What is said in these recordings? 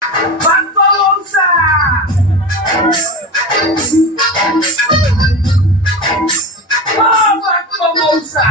Bacosa! Oh, Bacosa!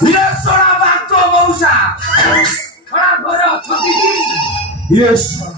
Yes, sir, Bacosa! Yes, sir.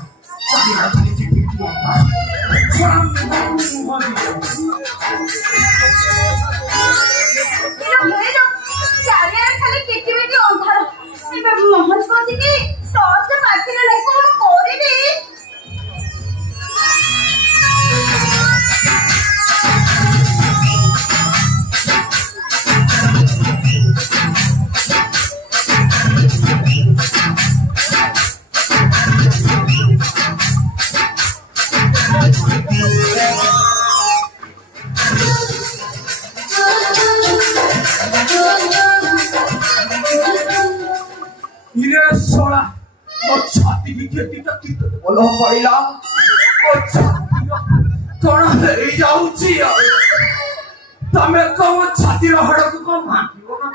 तमे कम छाती हड़ को कम भांगियो ना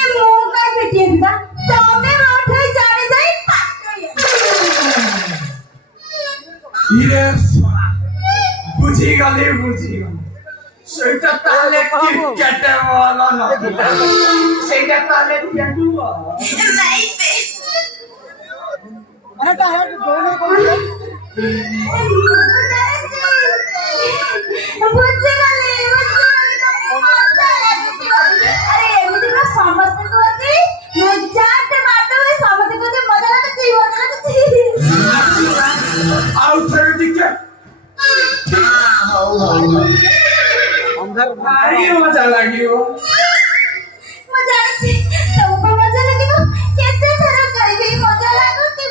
ए मो का भेटिएबा तमे मोठे जाने जाई पाकय इरे सोना बुझी गली सेटा ताले क्रिकेट वाला ना सेटा ताले खेलुआ नहीं पे हटा हट दोनों को बुझी गली अरे एमिति ना समस्त को होती मजाक मारते हुए समस्त को दे मजा लगती आउट टिकट अंदर भारी मजा लागियो मजा आछि सबको मजा लागियो केते थर करबी मजा लागती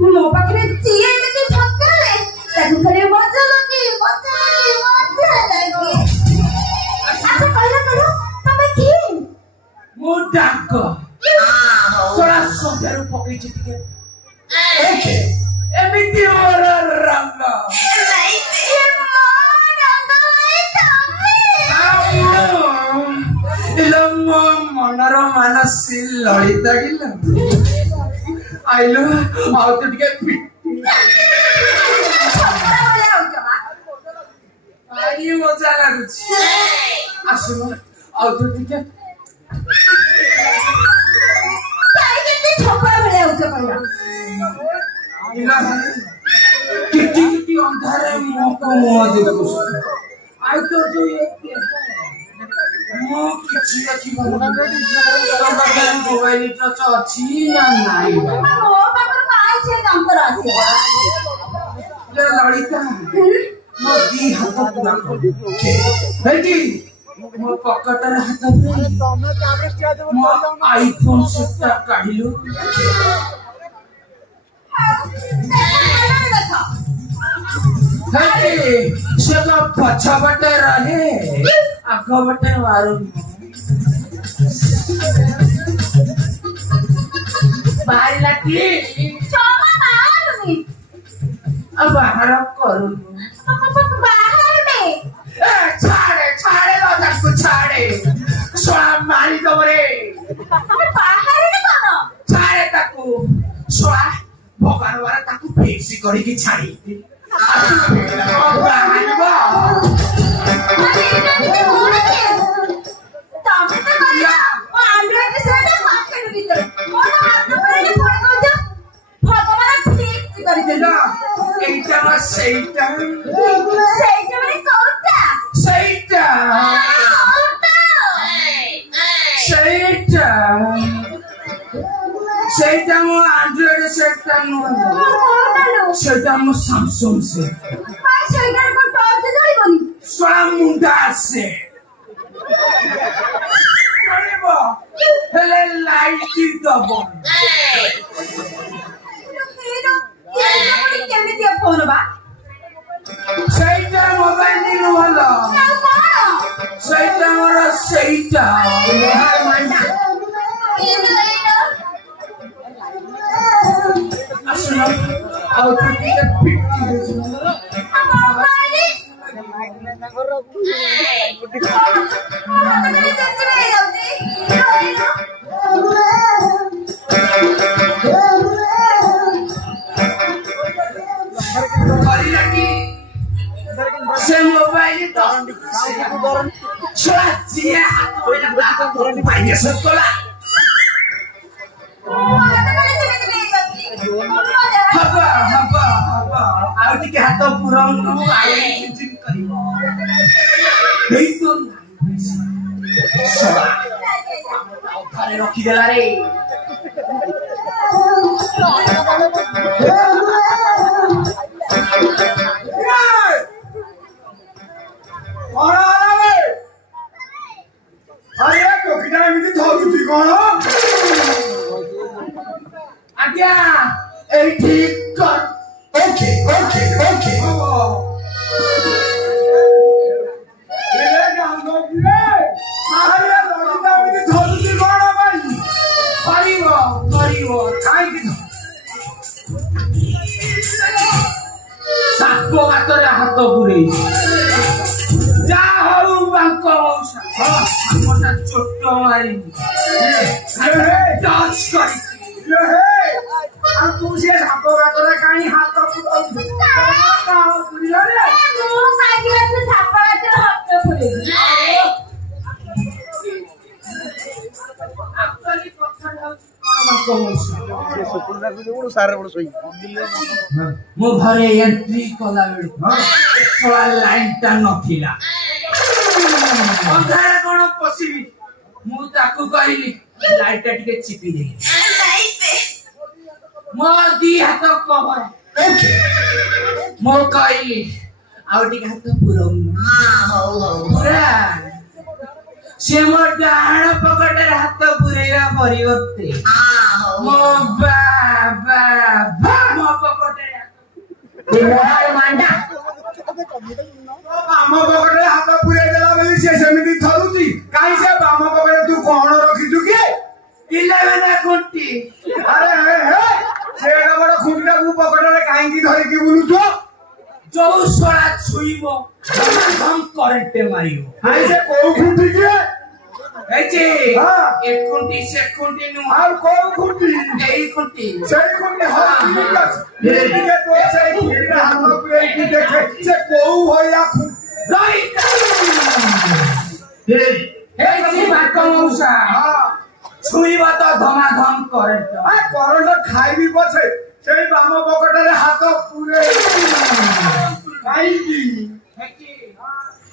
मो पाखरे चिए एमिति ठक्कर रे ताकू करे मजा लागी अच्छा कहला करो तमे की मो डाक सोरा सोधेरु पकई चिटिके एके एमिति और रंग नहीं ए मो रंग तमे इलमो मनर मानसी ललिता गिल आइलो आउ तो टिके फिट आई मजा लागुछि आसुनो आउ तो टिके काई केते छपरा भले आउ तो कहला इला किटी अंधारे मोको मुआ देखो आई तो जो ये मो किछि अछि मोबाइल टच अछि ना नाही मो पाकर पाई छे नंबर आसी ले लड़िका मो दी हाथ पूरा बेटी मो पॉकेट रे हाथ पे मो आईफोन 7 काढिलो हे से तो पछा बटे रहे आगो बटे मारू बाहर लाठी चोमा मारूनी अब बाहर करू बाहर में ए छाड़े लो तक छाड़े सोना मारी दो रे बाहर में कोन छाड़े ताकू सोना भगवान वाला ताकू फेसी करी की छाड़ी Samsung se. Mai segar ko torch jaiboni. Sora munda se. Karibo. Hele light ki dobo. Hero, ye jamani kemiti phone ba? Seita mobile ni wala. Seita mora seita. Hai manda. Asuna. I'll take a picture. ସକଲା ହବ ଆଉ ଟିକେ ହାତ ପୁରାଉନୁ ଆଉ ଚିଚିଂ କରିବ ଏଇ ତ ସବା ଘରେ ରଖିଦେଲା ରେ अरे टोकीटा एमिति धरुची कोन आज्ञा ए ठीक कर ओके रे गांगो रे अरे टोकीटा एमिति धरुची कोन भाई करिवो काई कि साप हातरे हात पुरे जा हऊ बांक मौसा हमटा चोट मारी टच करी आ तू से साप हातरे काई हात पुताउ का पुरिला रे ମୁଁ ସାଙ୍ଗେ ସେ ସାପ ହାତରେ ହାତ ପୁରେଇବି ଆକ୍ଚୁଆଲି କଥା ହଉଛି ମୁଁ ଘରେ ଏଣ୍ଟ୍ରି କଲା ବେଳକୁ ଲାଇନଟା ନଥିଲା ଅନ୍ଧାର କଣ ପଶିବି ମୁଁ ତାକୁ କହିଲି ଲାଇଟଟା ଟିକେ ଚିପି ଦେଇ ମୋ ଦି ହାତ କଭର ମୁଁ କହିଲି ଆଉ ଟିକେ ହାତ ପୁରଉନୁ ପୁରା ସେ ମୋ ଡାହାଣ ପକେଟରେ ହାତ ପୁରେଇବା ପରିବର୍ତ୍ତେ ମୋ ମୋ ପକେଟରେ ମାଣ୍ଡା बाम पकेटे हाथ पुराई देला बेली से सेमिति थरुची काई से बाम पकेटे तू कोन रखिजु के 11 खुंटी अरे हे से बड़ खुंटीटा तू पकेटे रे काई की धरि की बुलु तो जो सोळा छुईबो हम करंटे मारियो काई से को खुंटी के एचे हां एक खुंटी से खुंटी नु और को खुंटी एई खुंटी से खुंटी हां ठीक है ये के तो से खुंटीटा हाथ पुराई की देखे से को होया राइट हे जी बाको मौसा हां छुईबा तो धमाधम करंट आ करंट खाइबी पछे सेई बाम पकेटे रे हाथ पुराई काई की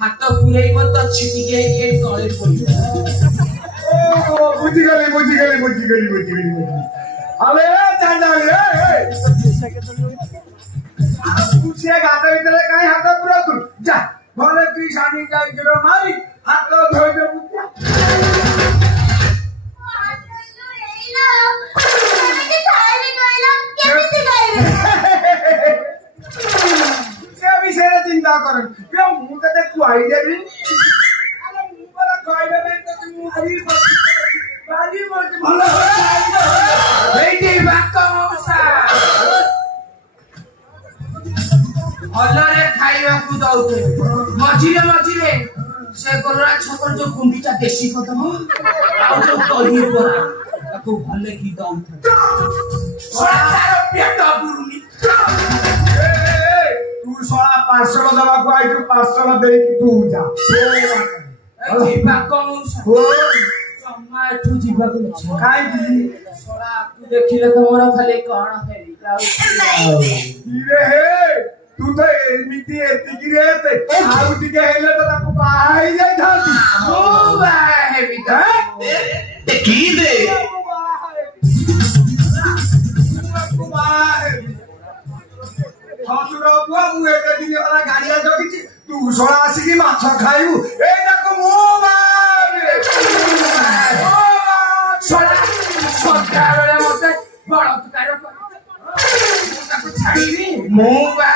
हाथ पुरेइबो तो छिटिके के तळे पड़िबो ओ बुझी गली अबे चांदा रे कुछे गाते भीतर काई हाथ पुरा तू जा घरे तू सानी जाई जरो मारी हाथ धोइ दे बुझा କେମିତି ଖାଇବି କହିଲ କେମିତି ଖାଇବି से विषय चिंता कर के मु तते खुआई देबी अरे मु पर खुआई देबे तो तू हरी बाजी मत भलो बेटी बाको मौसा अलरे खाइबाकू दउथे मझिरे से गोरा छपर जो गुंडीटा देशी खतम आउ जो दही परा ताको भले की दउथे सारा पेट बुरुनी तू सोला पार्सल दबा को आई तू पार्सल दे कि तू जा जी बाको मौसा जम्मा एठू जीवा को इच्छा काई की सोला आपको देखिले तो मोर खाली कोन हेरी रे हे तू तो एमिति एतिकी रे ते आउ टिके हेले तो ताको बाहाई जाई थाती ओ बा हेबी त की दे हसुर बुआ मु एटा दिने वाला गाड़िया जगिछि तू सोला आसी की माछ खाइबू एटा को मो मारे सोला सोटा बेले मते बळत्कार कर ताको छाडीबी मो बा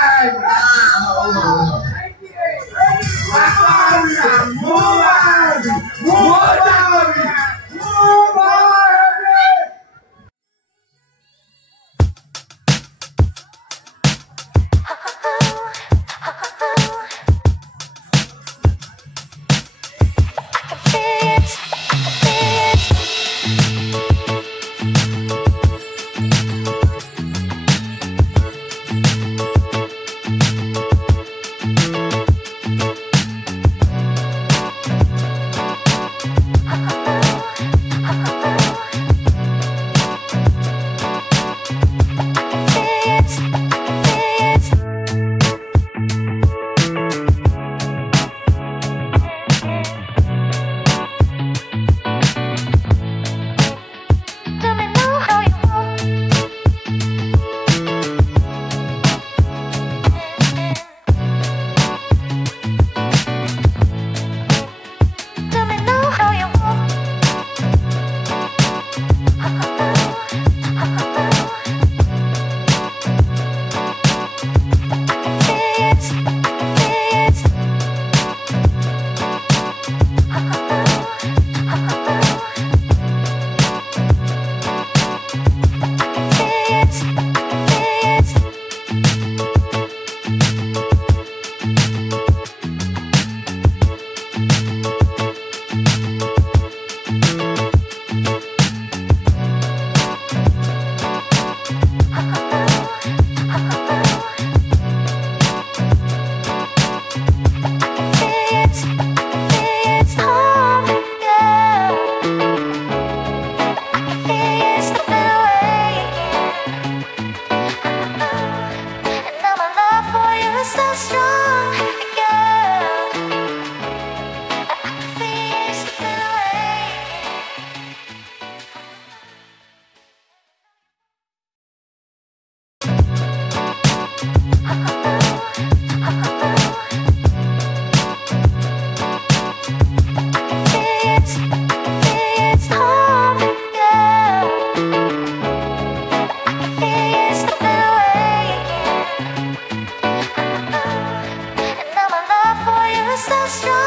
so strong.